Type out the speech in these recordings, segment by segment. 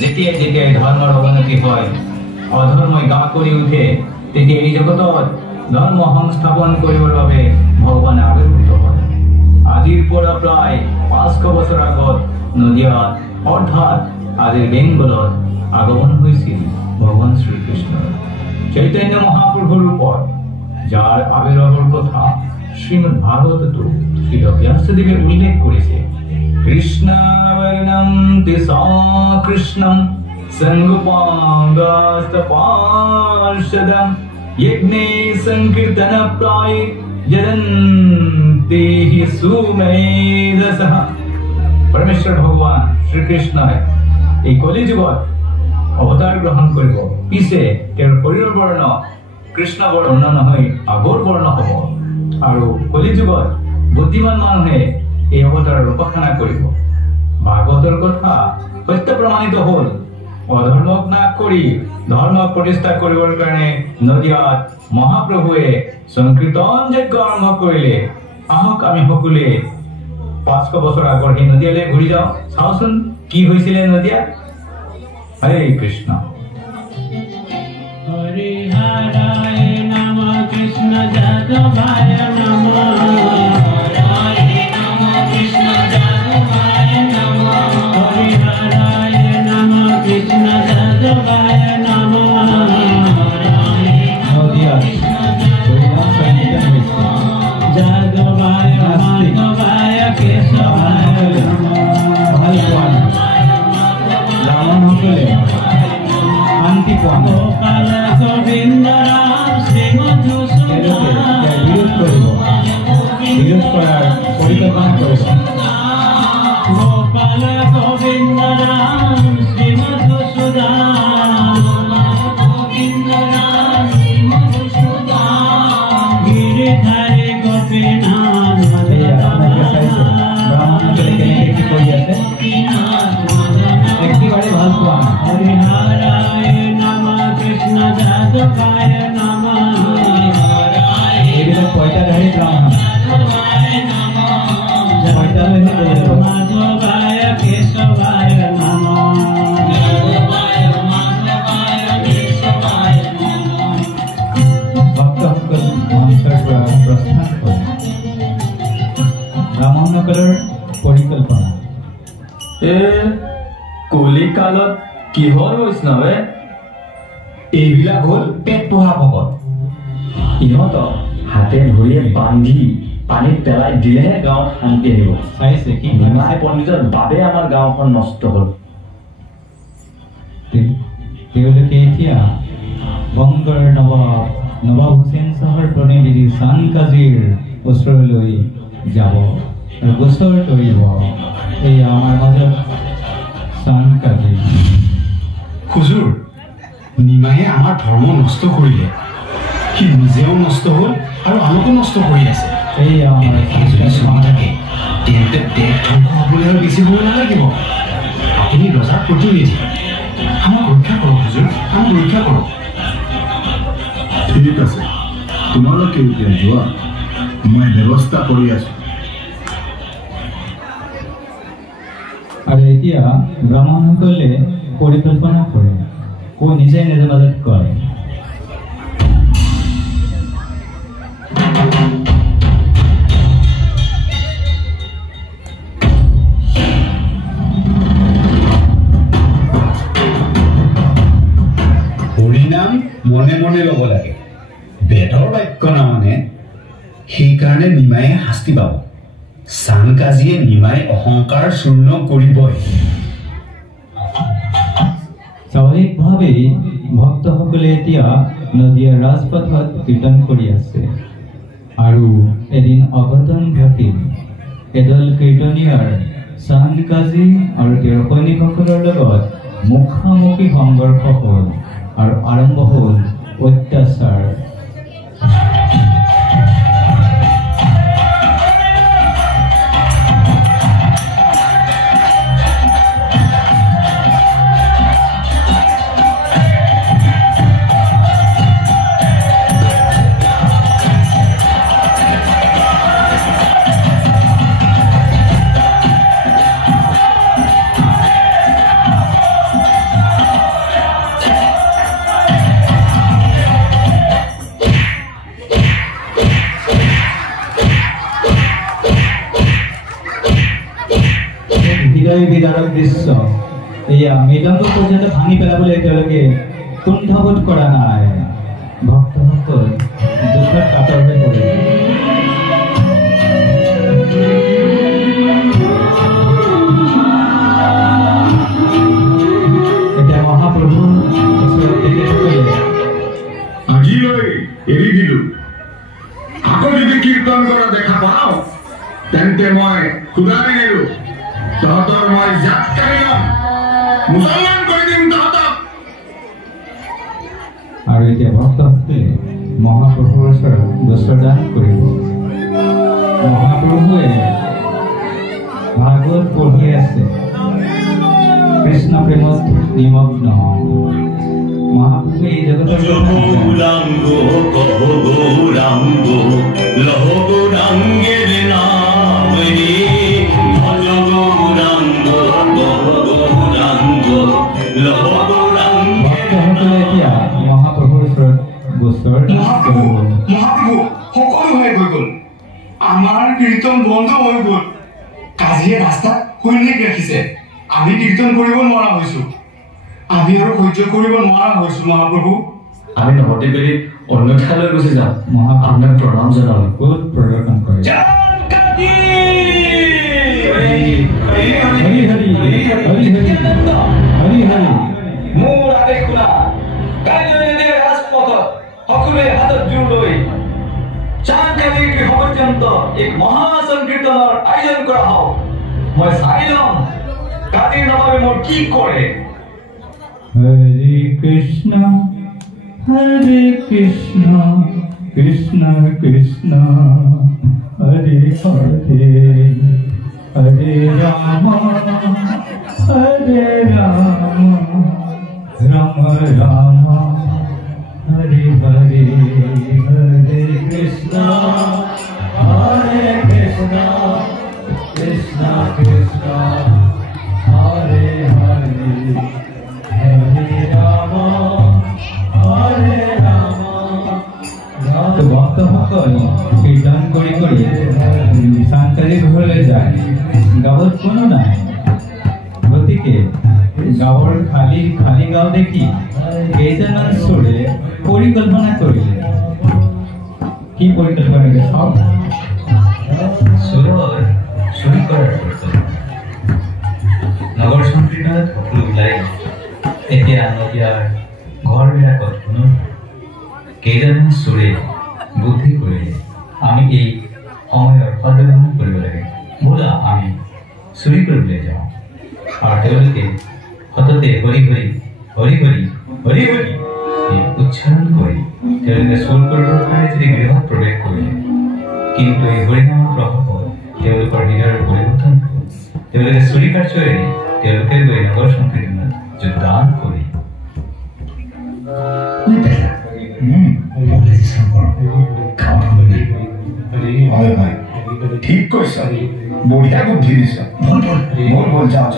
যেতিয়াই যেতিয়াই ধৰ্মৰ অৱনতি হয়, অধৰ্মই গা কৰি উঠে, তেতিয়া এই জগতত ধৰ্ম সংস্থাপন কৰিবৰ বাবে ভগৱানে আৱিৰ্ভূত হয়। আজিৰ পৰা প্ৰায় 500 বছৰ আগত নদিয়াত অৰ্থাৎ আজিৰ বেংগলত আগমন হৈছিল ভগৱান শ্ৰীকৃষ্ণৰ। চৈতন্য মহাপ্ৰভুৰ ৰূপত, যাৰ আবিৰ্ভাৱৰ কথা শ্ৰীমদ ভাগৱততো শ্ৰী ব্যাসদেৱে উল্লেখ কৰিছে। কৃষ্ণবৰ্ণম তিসা কৃষ্ণম সংগোপাঙ্গাস্তপাৰ্ষদম যজ্ঞে সংকীৰ্তন প্ৰায় যদন্তে হি সুমেধসঃ। পৰমেশ্বৰ ভগৱান শ্ৰীকৃষ্ণই এই কলিযুগত অৱতাৰ গ্ৰহণ কৰিব। পিছে তেওঁৰ শৰীৰৰ বৰ্ণ কৃষ্ণ বৰ্ণ নহয়, আগৰ বৰ্ণ হ'ব। আৰু কলিযুগত বুদ্ধিমান মানুহে এই অৱতাৰৰ উপাসনা কৰিব। ভাগৱতৰ কথা সত্য প্ৰমাণিত হ'ল। অধৰ্মক নাশ কৰি ধৰ্মক প্ৰতিষ্ঠা কৰিবৰ কাৰণে নদিয়াত মহাপ্ৰভুৱে সংকীৰ্তন যজ্ঞ আৰম্ভ কৰিলে। আহক আমি সকলোৱে 500 বছৰ আগৰ সেই নদিয়ালৈ ঘূৰি যাওঁ, চাওঁচোন কি হৈছিলে নদিয়াত। হৰে কৃষ্ণ। হৰি হৰায় নম কৃষ্ণ যাদৱায় নম। হৰি নম কৃষ্ণ যাদৱায় নম। হৰি হৰায় নম কৃষ্ণ যাদৱায় নম। যাদৱায় মাধৱায় কেশৱায় নম। গোপাল গোবিন্দ রাম শ্রী মধুসূদন। গোপাল গোবিন্দ রাম শ্রী মধুসূদন। গিরিধারী গোপীনাথ হরিহরায় নম কৃষ্ণ যাদবায় নম। পয়টাধারী ব্রাহ্মণ মাধবায় কেশবায় নম। ভক্তসকল মঞ্চৰ পৰা প্ৰস্থান কৰে। ব্ৰাহ্মণসকলৰ পৰিকল্পনা। কলিকালত কিহৰ বৈষ্ণৱে? এইবিলাক হ'ল পেট পোহা ভকত। ইহঁতক হাতে ধৰিয়ে বান্ধি পানীত পেলাই দিলেহে গাঁৱত শান্তি আহিব। চাইছে কি নিমাই পণ্ডিতৰ বাবে আমাৰ গাঁওখন নষ্ট হ'ল। তেওঁলোকে এতিয়া বংগৰ নবাব হুছেইন শ্বাহৰ প্ৰতিনিধি চানকাজীৰ ওচৰলৈ যাব আৰু গোচৰ তৰিব। এই আমাৰ মাজত চানকাজী। হুজুৰ, নিমায়ে আমাৰ ধৰ্ম নষ্ট কৰিলে। সি নিজেও নষ্ট হ'ল আৰু আনকো নষ্ট কৰি আছে। এই আমাৰ থাকে তেন্তে দেশ ধ্বংস হ'বলৈ আৰু বেছি সময় নালাগিব। আপুনি ৰজাৰ প্ৰতিনিধি, আমাক ৰক্ষা কৰক হুজুৰ, আমাক ৰক্ষা কৰক। ঠিক আছে, তোমালোকে এতিয়া যোৱা, মই ব্যৱস্থা কৰি আছো। আৰু এতিয়া ব্ৰাহ্মণসকলে পৰিকল্পনা কৰে, নিজে নিজে মাজত কয়। হৰিনাম মনে মনে ল'ব লাগে, বেদৰ বাক্য নামানে, সেইকাৰণে নিমায়ে শাস্তি পাব। চানকাজীয়ে নিমাই অহংকাৰ চূৰ্ণ কৰিবই। স্বাভাৱিকভাৱেই ভক্তসকলে এতিয়া নদীয়াৰ ৰাজপথত কীৰ্তন কৰি আছে। আৰু এদিন অঘটন ঘটিল। এদল কীৰ্তনীয়াৰ চানকাজী আৰু তেওঁৰ সৈনিকসকলৰ লগত মুখামুখি সংঘৰ্ষ হ'ল আৰু আৰম্ভ হ'ল অত্যাচাৰ। দৃশ্য এয়া মৃদঙ্গ পৰ্যন্ত ভাঙি পেলাবলৈ তেওঁলোকে কুণ্ঠবোধ কৰা নাই ভক্তসকল দুখত কাতৰ হৈ পৰে এতিয়া মহাপ্ৰভু আজিলৈ এৰি দিলো আকৌ যদি কীৰ্তন কৰা দেখা পাওঁ তেন্তে মই সুধাৰি নেৰো তহঁতৰ মই জাত কাঢ়ি ল'ম মুছলমান কৰি দিম তহঁতক আৰু এতিয়া ভক্তসকলে মহাপ্ৰভুৰ ওচৰত বস্ত্ৰদান কৰিব মহাপ্ৰভুৱে ভাগৱত পঢ়ি আছে কৃষ্ণ প্ৰেমত নিমগ্ন মহাপ্ৰভুৱে এই জগতৰ গৌৰাঙ্গ কহ গৌৰাঙ্গ লহ গৌৰাঙ্গেৰ নাম ৰে ভজ গৌৰাঙ্গ কহ গৌৰাঙ্গ লহ গৌৰাঙ্গ ভক্তসকলে এতিয়া মহাপ্ৰভুৰ ওচৰত বস্ত্ৰদান কৰিব মহাপ্ৰভু সকলো হৈ গৈ গ'ল আমাৰ কীৰ্তন বন্ধ হৈ গ'ল কাজিয়ে ৰাস্তাত সৈনিক ৰাখিছে আমি কীৰ্তন কৰিব নোৱাৰা হৈছো আমি আৰু সহ্য কৰিব নোৱাৰা হৈছো মহাপ্ৰভু আমি নহতে কৰি অন্য ঠাইলৈ গুচি যাম আপোনাক প্ৰণাম জনাওঁ বহুত প্ৰদৰ্শন কৰে হৰি হৰি হৰি হৰি হৰি হৰি মোৰ আদেশ শুনা কাইলৈ ৰাজপথত সকলোৱে হাতত জোৰ লৈ চাংকালি গৃহ পৰ্যন্ত এক মহাসংকীৰ্তনৰ আয়োজন কৰা হওক মই চাই ল'ম কালিৰ নবাবে মোৰ কি কৰে হৰে কৃষ্ণ কৃষ্ণ কৃষ্ণ হৰে হৰে হৰে ৰাম ৰাম ৰাম হৰে হৰে হৰে কৃষ্ণ কৃষ্ণ কৃষ্ণ হৰে হৰে ভক্তসকল কীৰ্তন কৰি কৰি চাংকাৰী ঘৰলৈ যায় গাঁৱত কোনো নাই গতিকে গাঁৱৰ খালী গাঁও দেখি কেইজনমান চোৰে পৰিকল্পনা কৰিলে কি পৰিকল্পনা কৰিলে চাওক চোৰৰ চুৰি কৰাৰ নগৰ সংকীৰ্তনত সকলো ওলাই এতিয়া নদীয়াৰ ঘৰবিলাকত কোনো কেইজনমান চোৰে বুদ্ধি কৰিলে আমি এই সময়ৰ সদ্ব্যৱহাৰ কৰিব লাগে বোলা আমি চুৰি কৰিবলৈ যাওঁ আৰু তেওঁলোকে সততে হৰি হৰি হৰি হৰি হৰি হৰি উচ্চাৰণ কৰি তেওঁলোকে চুৰ কৰিবৰ কাৰণে যদি গৃহত প্ৰৱেশ কৰিলে কিন্তু এই হৰিনামৰ প্ৰভাৱত তেওঁলোকৰ নিজৰ পৰিৱৰ্তন হ'ল তেওঁলোকে চুৰি কাৰ্যৰে তেওঁলোকে গৈ নগৰ সংকীৰ্তনত যোগদান কৰি ঠিক কৈছ বঢ়িয়া বুদ্ধি দিছ বল যাওঁ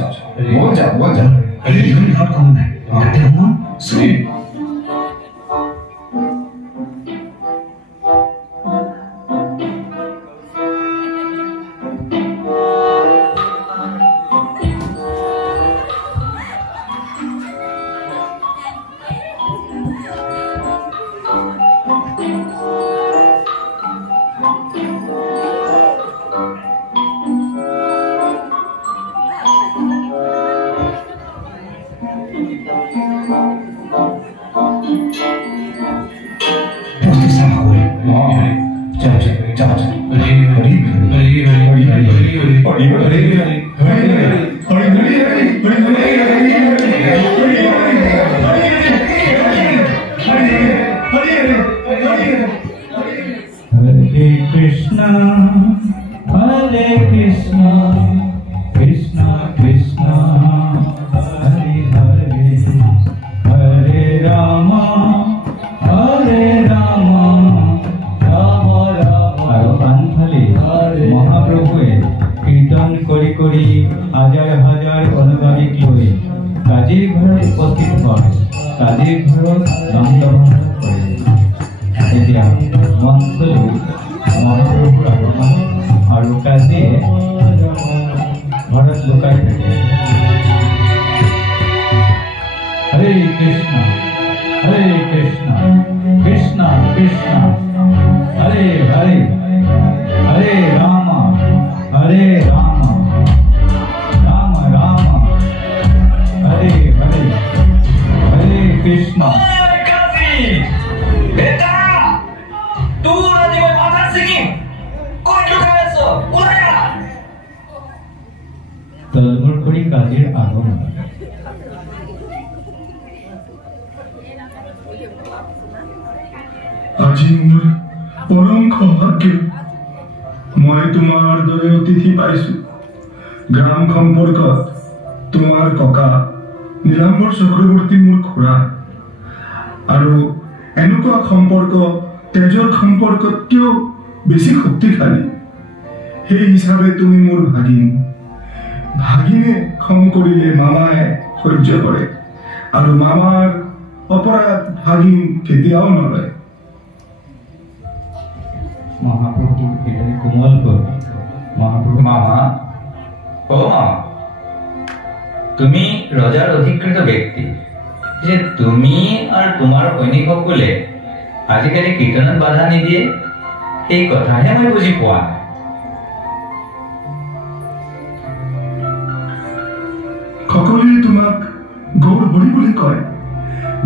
ঘৰত লুকাই থাকে Hare Krishna, Krishna Krishna, Hare Hare, Hare Rama, Rama Rama, Hare Hare, Hare Krishna. बेटा तू आज मैं बाजार से की कोई लुकाया सो उलाया तलमर करी काजीर আগমন আজি মোৰ পৰম সৌভাগ্য মই তোমাৰ দৰে অতিথি পাইছো গ্ৰাম সম্পৰ্কত তোমাৰ ককা নীলাম্বৰ চক্ৰৱৰ্তী মোৰ খুৰা আৰু এনেকুৱা সম্পৰ্ক তেজৰ সম্পৰ্কতকৈও বেছি শক্তিশালী সেই হিচাপে তুমি মোৰ ভাগিনে খং কৰিলে মামায়ে সহ্য কৰে আৰু মামাৰ অপৰাধ ভাগিন কেতিয়াও নলয় মহাপ্ৰভু এটাকে কোমল কৰে মহাপ্ৰভু মামা ও মামা তুমি ৰজাৰ অধিকৃত ব্যক্তি যে তুমি আৰু তোমাৰ সৈনিকসকলে আজিকালি কীৰ্তনত বাধা নিদিয়ে এই কথাহে মই বুজি পোৱা নাই সকলোৱে তোমাক গৌৰ হৰি বুলি কয়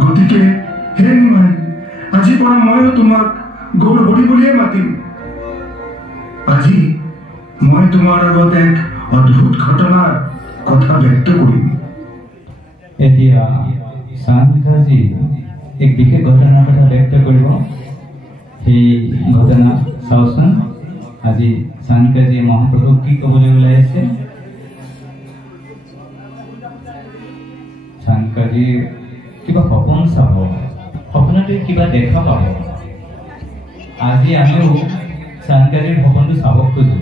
গতিকে হে নিমাই আজিৰ পৰা ময়ো তোমাক গৌৰ হৰি বুলিয়ে মাতিম আজি মই তোমাৰ আগত এক অদ্ভুত ঘটনাৰ কথা ব্যক্ত কৰিম এতিয়া সানকাজি এক বিশেষ ঘটনাৰ কথা ব্যক্ত কৰিব সেই ঘটনা চাওচোন আজি সানকাজি মহাপ্ৰভুক কি ক'বলৈ ওলাই আছে সানকাজি কিবা সপোন চাব সপোনতে কিবা দেখা পাব আজি আমিও সানকাজিৰ সপোনটো চাব খোজো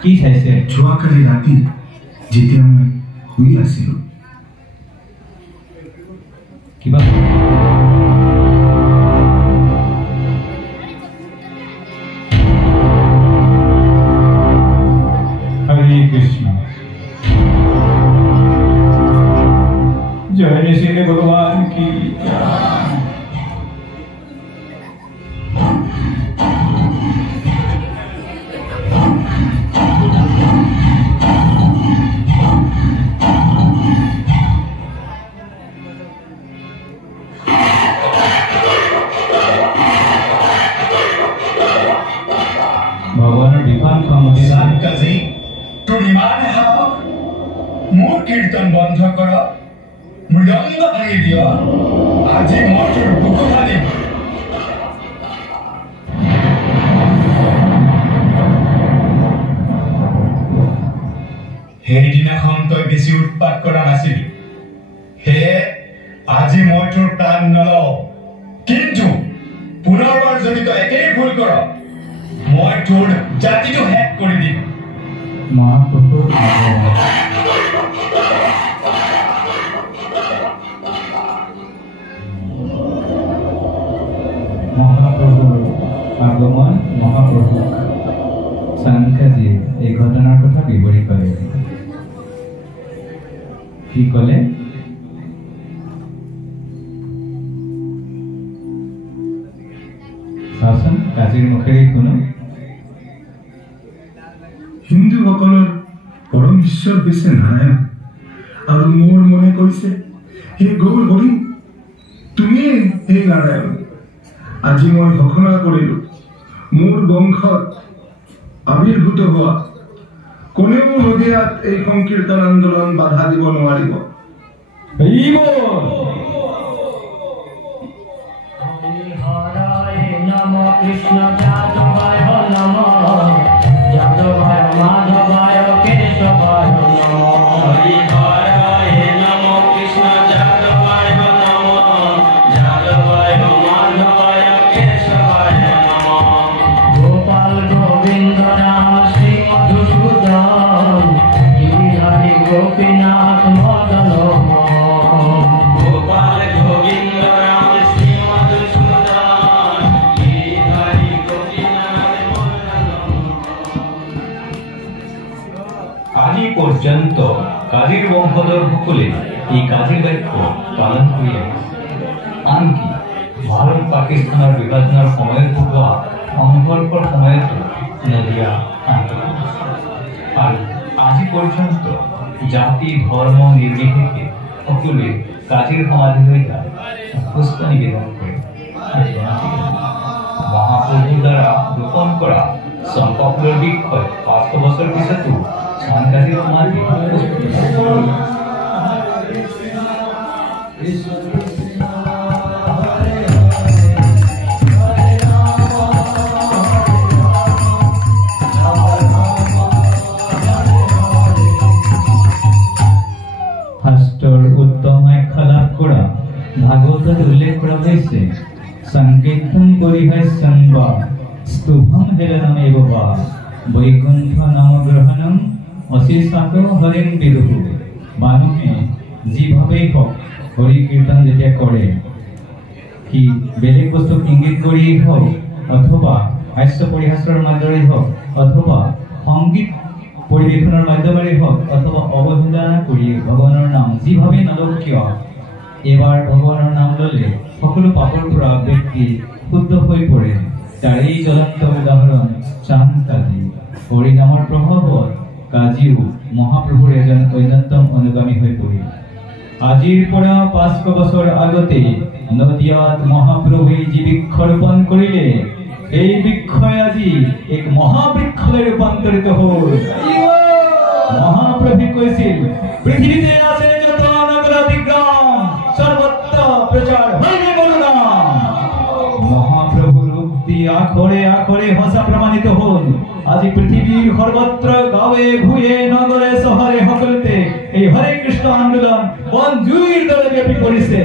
কি চাইছে যোৱাকালি ৰাতি যেতিয়া মই শুই আছিলো কিবা हरे कृष्ण जय श्री भगवान की भगवान विमान সানকাজি তোৰ ইমানে সাহস মোৰ কীৰ্তন বন্ধ কৰ মৃদংগ ভাঙি দিয় আজি মই তোৰ বুকু ফালিম সেইদিনাখন তই বেছি উৎপাত কৰা নাছিলি সেয়ে আজি মই তোৰ প্ৰাণ নলওঁ কিন্তু পুনৰবাৰ যদি তই একেই ভুল কৰ মই তোৰ জাতিটো শেষ কৰি দিম महाप्रभु আগমন মহাপ্ৰভু সানকাজি এই ঘটনাৰ কথা বিৱৰি কৰে কি ক'লে চাওচোন কাজিৰ মুখেৰে শুনো হিন্দুসকলৰ পৰম ঈশ্বৰ হৈছে নাৰায়ণ আৰু মোৰ মনে কৈছে হে গৌৰ হৰি তুমিয়ে হে নাৰায়ণ আজি মই ঘোষণা কৰিলো মোৰ বংশত আবিৰ্ভূত হোৱা কোনেও নদীয়াত এই সংকীৰ্তন আন্দোলন বাধা দিব নোৱাৰিব কৃষ্ণ যাদবায় নমঃ যাদবায় মাধবায় কেশবায় নমঃ হরি হরায় নমঃ কৃষ্ণ যাদবায় নমঃ যাদবায় মাধবায় কেশবায় নমঃ গোপাল গোবিন্দ রাম শ্রী মধুসূদন গিরিধারী গোপীনাথ মদন গোপাল গোবিন্দ রাম শ্রী মধুসূদন গিরিধারী গোপীনাথ মদন পর্যন্ত কাজীর বংশধর সকলে এই কাজীর দায়িত্ব পালন করিয়া আনকি ভারত পাকিস্তানের বিভাজনের সময়ের পূর্বা সংকল্পর সময়ত নদিয়া আন্দোলন আর আজি পর্যন্ত জাতি ধর্ম নির্বিশেষে সকলে কাজীর সমাধি হয়ে যায় পুষ্প নিবেদন করে মহাপ্রভুর দ্বারা রোপণ করা সম্পর্কের বৃক্ষয় 500 বছর পিছতো সানকাজীর সমাধি উত্তম আখ্যা লাভ করা ভাগবতত উল্লেখ করা হয়েছে সংকীর্তন করিহাই সংবা স্তূভম হেলনমেব বা বৈকুণ্ঠ নাম গ্রহণম অশেষাত হরেন বিদুহ। মানুহে যেভাবেই হোক হরি কীর্তন যেতিয়া কৰে কি বেলেগ বস্তুক ইংগিত কৰিয়েই হোক অথবা হাস্য পৰিহাসৰ মাজেৰে হোক অথবা সংগীত পৰিৱেশনৰ মাধ্যমেৰে হোক অথবা অৱহেলা কৰি ভগৱানৰ নাম যেভাৱে নলওক কিয় এবাৰ ভগৱানৰ নাম ল'লে সকলো পাপৰ পৰা ব্যক্তি শুদ্ধ হৈ পৰে। তাৰ এই জ্বলন্ত উদাহৰণ চান্দ কাজী। হৰি নামৰ প্ৰভাৱত কাজীও মহাপ্ৰভুৰ এজন অন্যতম অনুগামী হৈ পৰিল। আজিৰ পৰা 500 বছৰ আগতে নদিয়াত মহাপ্ৰভুৱে যি বৃক্ষ ৰোপণ কৰিলে এই বৃক্ষই আজি এক মহাবৃক্ষলৈ ৰূপান্তৰিত হ'ল। মহাপ্ৰভু কৈছিল পৃথিৱীতে আছে যত নগৰাদি গ্ৰাম সৰ্বত্ৰ প্ৰচাৰ হইবে মোৰ নাম। মহাপ্ৰভু ৰূপ দি আখৰে আখৰে ভাষা প্ৰমাণিত হ'ল। আজি পৃথিৱীৰ সৰ্বত্ৰ গাঁৱে ভূঞে নগৰে চহৰে সকলোতে এই হৰে কৃষ্ণ আন্দোলন বনজুইৰ দৰে ব্যাপি পৰিছে।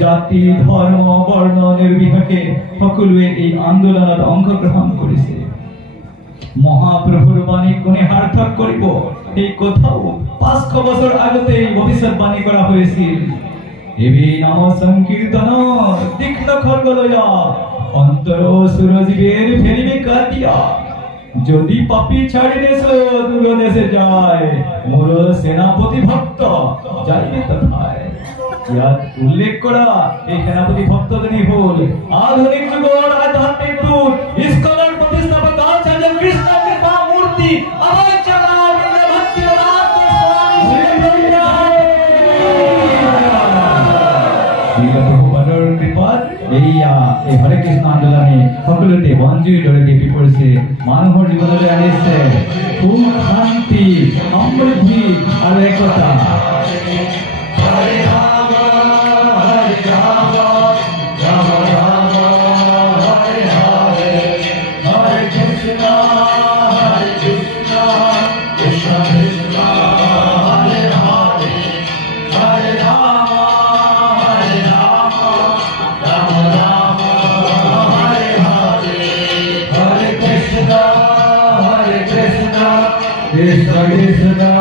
জাতি ধৰ্ম বৰ্ণ নিৰ্বিশেষে সকলোৱে এই আন্দোলনত অংশগ্ৰহণ কৰিছে। মহাপ্ৰভুৰ বাণী কোনে সাৰ্থক কৰিব এই কথাও 500 বছৰ আগতে ভৱিষ্যৎবাণী কৰা হৈছিল। এবি নাম সংকীৰ্তন তীক্ষ্ণ খড়গলয়া অন্তৰ সুৰজীবেৰ ফেরিবে কাটিয়া। যদি পাপী ছাড়ি দেশ দূর দেশে যায় মোর সেনাপতি ভক্ত যাইবে তথায়। ইয়াত উল্লেখ করা এই সেনাপতি ভক্তজনী হল আধুনিক যুগৰ আধ্যাত্মিক দূত ইস্কনেৰ প্ৰতিষ্ঠাপক আচাৰ্য কৃষ্ণ কৃপা মূৰ্তি এই হৰে কৃষ্ণ আন্দোলনে সকলোতে বনজুইৰ দৰে বিয়পি পৰিছে। মানুহৰ জীৱনলৈ আনিছে সুখ শান্তি সমৃদ্ধি আৰু একতা। হৰে ৰাম হৰে ৰাম ৰাম ৰাম হৰে হৰে হৰে কৃষ্ণ কৃষ্ণ কৃষ্ণ হৰে হৰে হৰে ৰাম হৰে ৰাম ৰাম ৰাম হৰে হৰে হৰে কৃষ্ণ কৃষ্ণ কৃষ্ণ